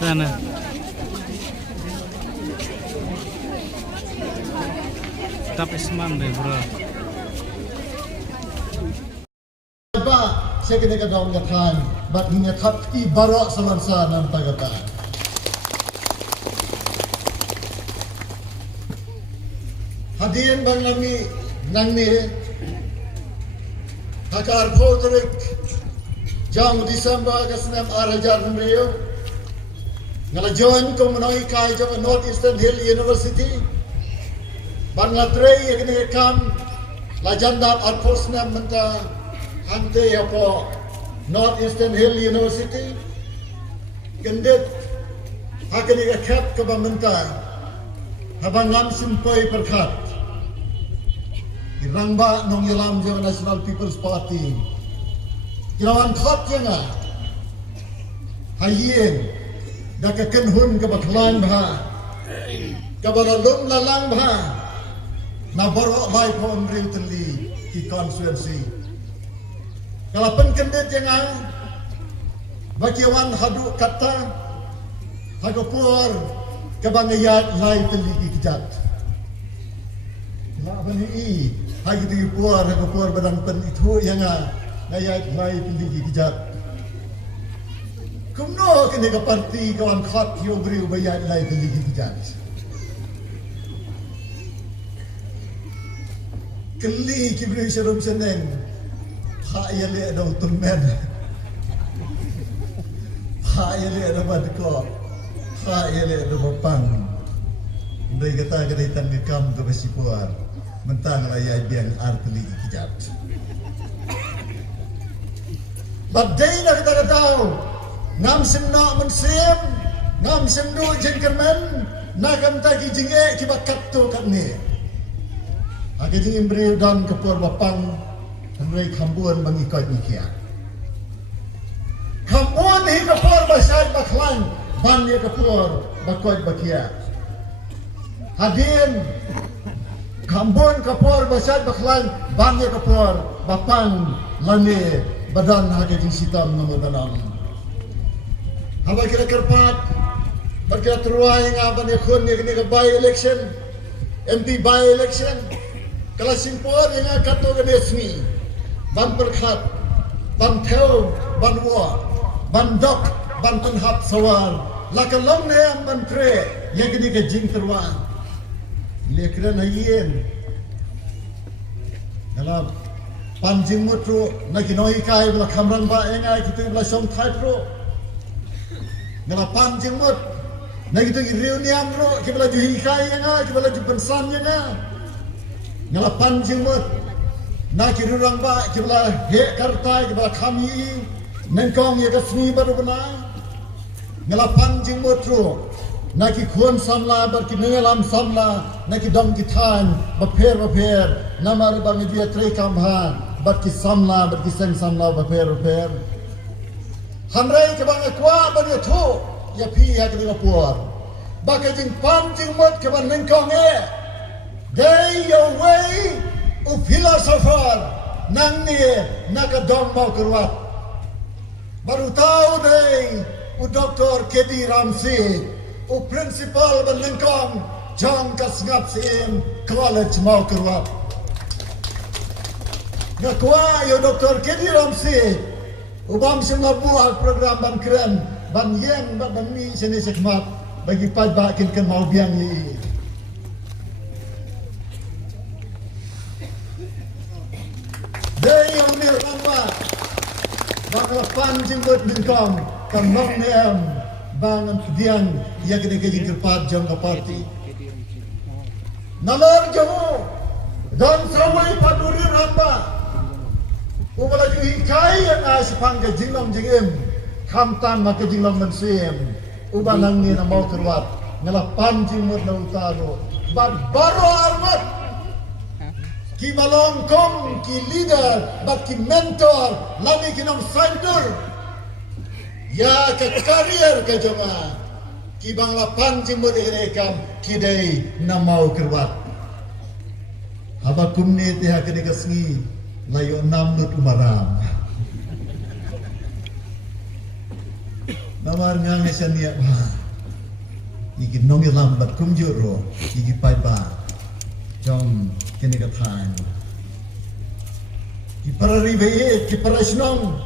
Sana. Tapi semam deh bro. Saya kena kadang ngatan, bat hingga tapi barak semansa nam tagata. Hadirin bang lami nang ni, hakar potrik, jam Disember kesenam arajar meriu, ngalajuan ko menoi kai jam North Eastern Hill University, Bangladesh yang kena kam, lajanda arposnam menta. Ante apa North Eastern Hill University gendit hakani kap ke pemerintah habang ngam simpai perkat irangba nong yalam jawa National People's Party kirawan khat janga hayin dak kenhun ke baklan bha kabalum lalang bha na borok bai pon real teli ki constituency. Kalau penkendit jangan bagian hadu kata hadu pur kebangayat lai teligi kejat. Apa ni? Hai gitu pur hadu pur badang pen itu yang ngayat lai teligi kejat. Kumno kini ke parti kawan khat yo beri bayat lai teligi kejat. Keli kibri serum seneng. Hak yang lihat ada utumen, hak yang lihat ada badko, hak yang lihat ada bapang. Mereka kata kena hitam ngekam ke besipuar, mentang raya biang arteli kejat. Badai nak kita tahu, ngam semnak mensim, ngam semdu jengkermen, nakam taki jengek kibakat tu kat ni. Agak jengin beri dan kepur bapang. Mereka kambuan mengikut mikia. Kambuan hi kapur basal baklan, ban ye kapur bakot bakia. Hadin kambuan kapur basal baklan, ban ye kapur bapang lani badan haging sitam namudanam. Haba kira kerpat, berkira teruai ngaban ye kun ye kini by election, MP by election. Kalau simpur ye ngakato gadesmi. Ban perkhat, ban theo, ban wa, ban dok, ban penhap sawal. Lakalong na yang ban tre, yang kini ke jing terwa. Lekran hayin. Kalau panjing mutro, nak kinoi kai bela kamran ba engai kita bela som thai pro. Kalau panjing mut, nak kita reuniam pro, kita bela juhi kai engai, kita bela jupensan engai. Kalau panjing mut. Na kirurang ba kibla he karta kibla kami nengkong ya kasmi baru benar ngelapan jing motro na ki khon samla bar ki nengalam samla na ki dom ki than baper namar bang dia trei kamha bar ki samla bar ki seng samla baper hamrai ke bang kwa bar ya thu ya pi ya ki ngapur ba ka jing pan jing mot ke ban nengkong e day your way philosopher nang ni nakadong mau keruat baru tahu deh Dr. Kedi Ramsi principal Benengkong John Kasngap Sim College mau keruat ngakwa yo Dr. Kedi Ramsi ubam semua buah program ban keren ban yang ban ni sini sekmat bagi pajak kin mau biang ni. Day yang ni lama, bakal panjang buat bingkong, kamang niam, bangan diang, ia kena kerja kerpat jangka parti. Nalar jauh, dan sampai paduri ram ba ubala juhi kai yang ai sepang ke jinglong jingim kamtan maka jinglong mensim ubanang ni na mau keluar ngala panjing mut na utaro bad baro armat ki malongkong ki leader bat ki mentor lagi ki nom fighter ya ke karier ke joma ki bangla panjing mut rekam ki dei na mau keluar haba kumne te ha kene kasngi layo namnut umaram namar ngang esania ba iki nongi lambat kumjuro iki pai ba jong kene ka thain ki parari ve ki parasnong